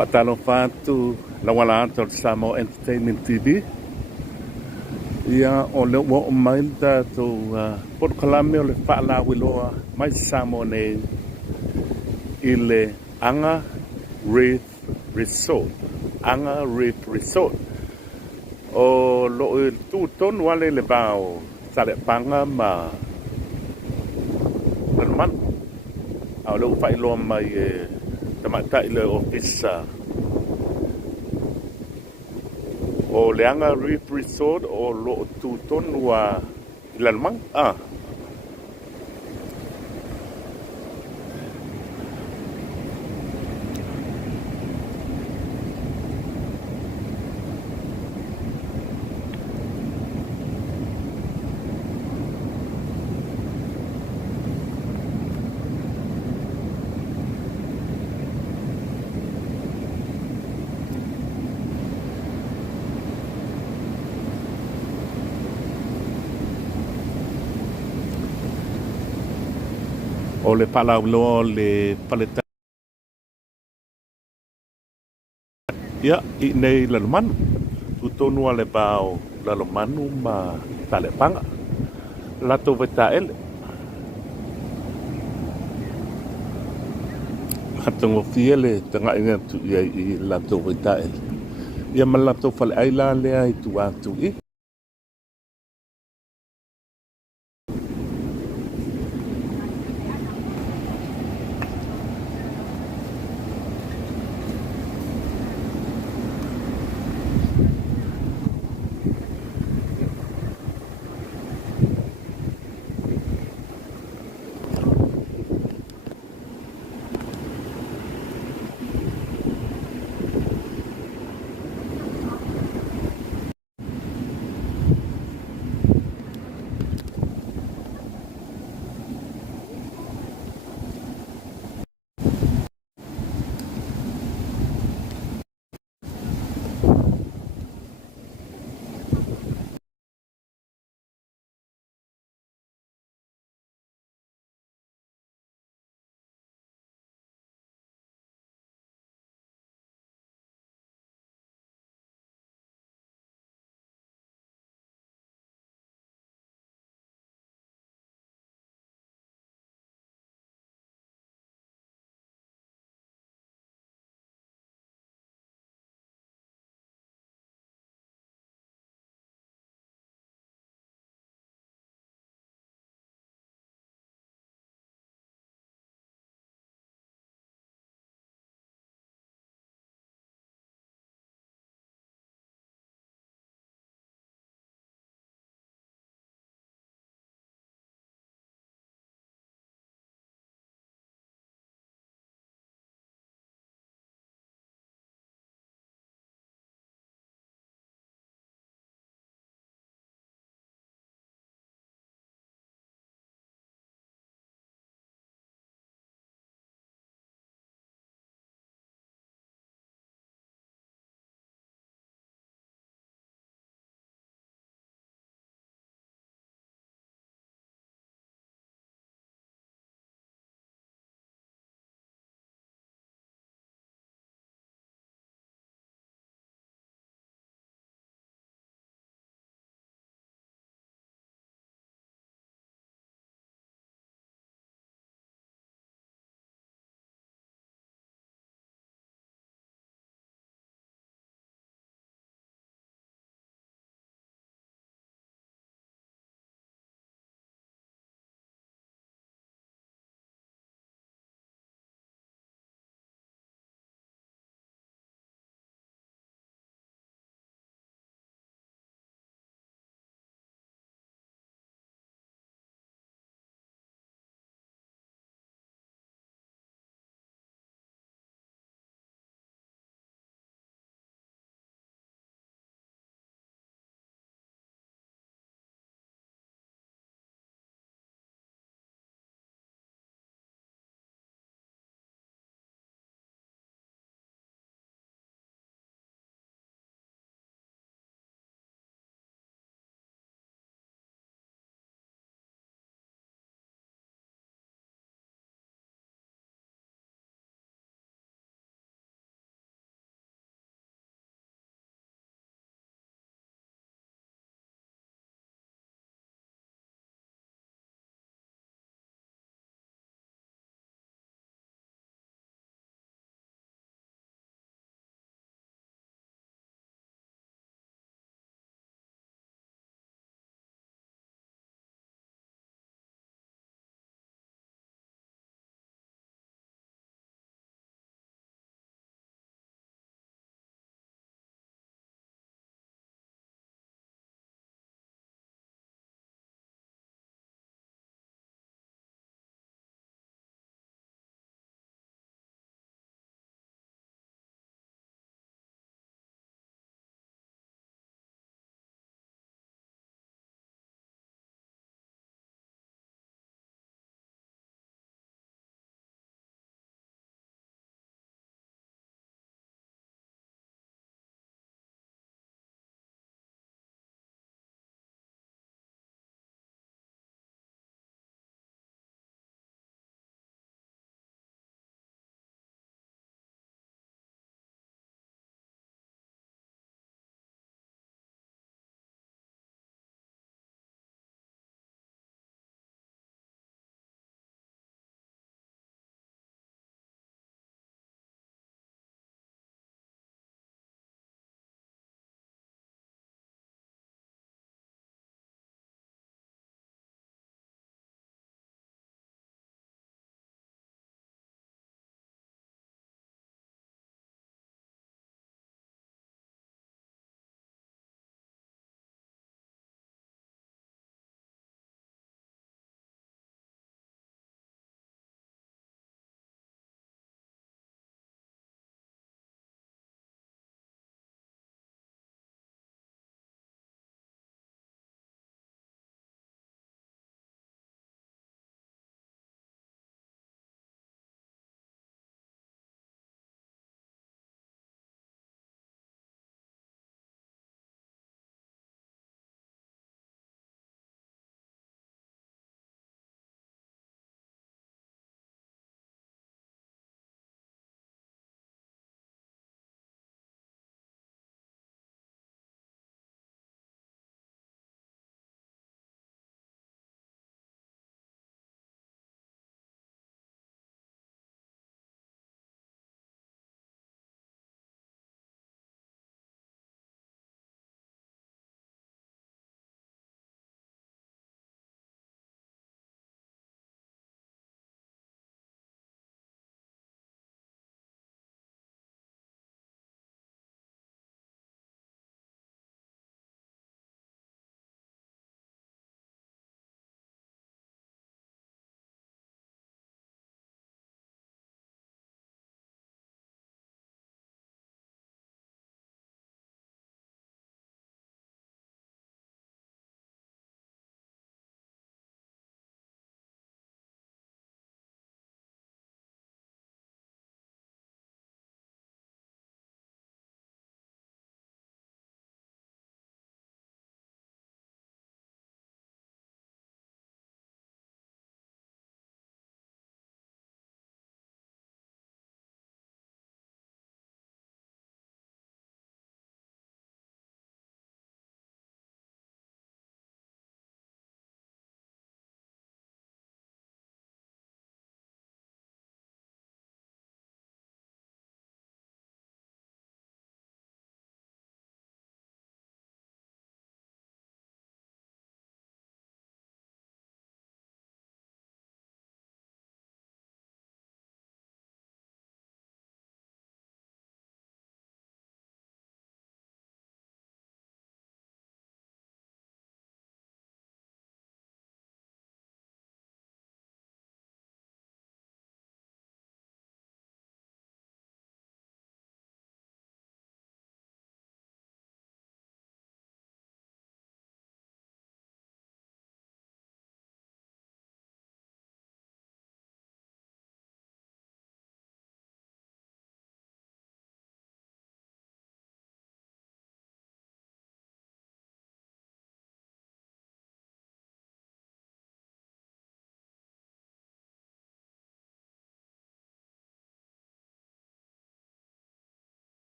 Whaatalofatu lawala ato Samoa Entertainment TV. Ia o leo mo o mainda to Port Kalame o le whaalawiloa mai Samoa nei i le Anga Reef Resort. Anga Reef Resort. O lo i tūtonu wale le bao sale panga ma man. Au leo whailoa mai tamatai le ofisa o le Anga Reef Resort o lo tūtonu wa Ilanmang. O le palauloa le paleta ia i nei lalomanu tutonu a le bao lalomanu ma talepanga lato vetaele hatongofia le tagaʻiga tu ia i lato vetaele ia ma lato faleʻai la lea i tuatuʻi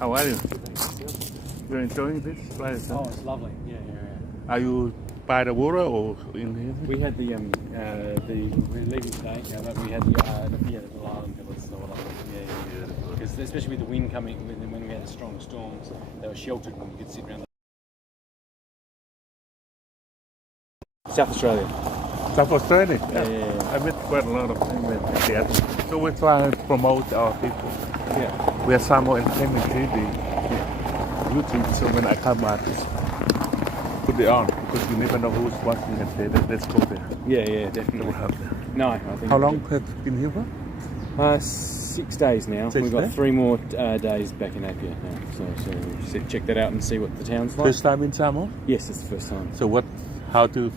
How are you? You're enjoying this place? Huh? Oh, it's lovely. Yeah, yeah, yeah. Are you by the water or in here? We had we're leaving today, but we had the little island villas. Yeah. Because especially with the wind coming, when we had the strong storms, they were sheltered and we could sit around. South Australia. South Australia? Yeah. I met quite a lot of them with there. So we're trying to promote our people. Yeah. We are Samoa Entertainment TV. YouTube, so when I come out, just put it on because you never know who's watching and say that let's go there. Yeah, They definitely. will have that. No, I think. How long have you been here for? 6 days now. 6 We've got days? 3 more days back in Apia now. So we'll check that out and see what the town's like. First time in Samoa? Yes, it's the first time. So how do you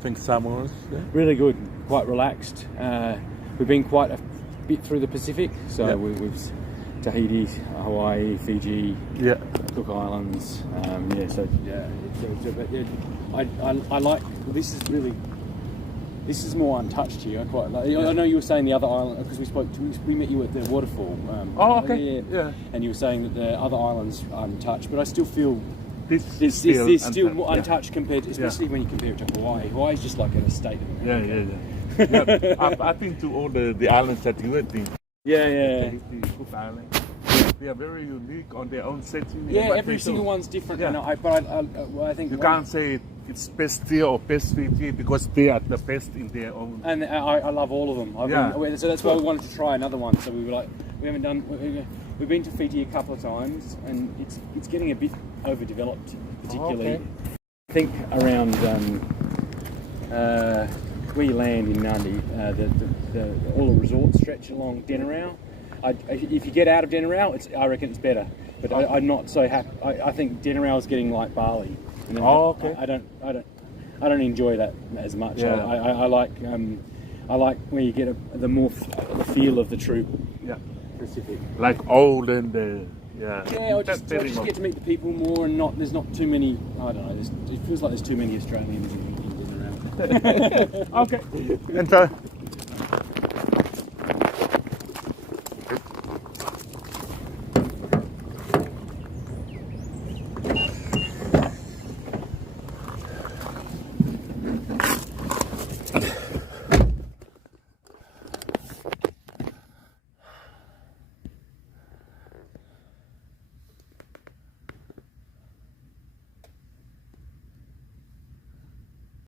think Samoa is? Yeah? Really good, quite relaxed. We've been quite a bit through the Pacific, so Yeah. we've Tahiti, Hawaii, Fiji, Yeah. Cook Islands. I like. This is more untouched here. I quite like. I know you were saying the other island because we met you at the waterfall. Oh, okay. Yeah. And you were saying that the other islands are untouched, but I still feel. This There's still untouched, more yeah. untouched compared, especially when you compare it to Hawaii. Hawaii's just like in a state of America. Yeah. I've been to all the islands that you had been. Yeah. The Cook Islands. They are very unique on their own setting. Yeah, but every they single do. one's different. Yeah. And I think You can't say it's best here or best Fiji because they are the best in their own. And I love all of them. So that's why we wanted to try another one. So we were like, we've been to Fiji a couple of times, and it's getting a bit overdeveloped, particularly. Okay. I think around where you land in Nadi, all the resorts stretch along Denarau. If you get out of Denarau, I reckon it's better. But I'm not so happy. I think Denarau is getting like Bali. And okay. I don't enjoy that as much. Yeah. I like where you get the feel of the true Pacific. Like old and Or just get to meet the people more, and there's not too many. I don't know. It feels like there's too many Australians in Denarau. Okay. Enjoy.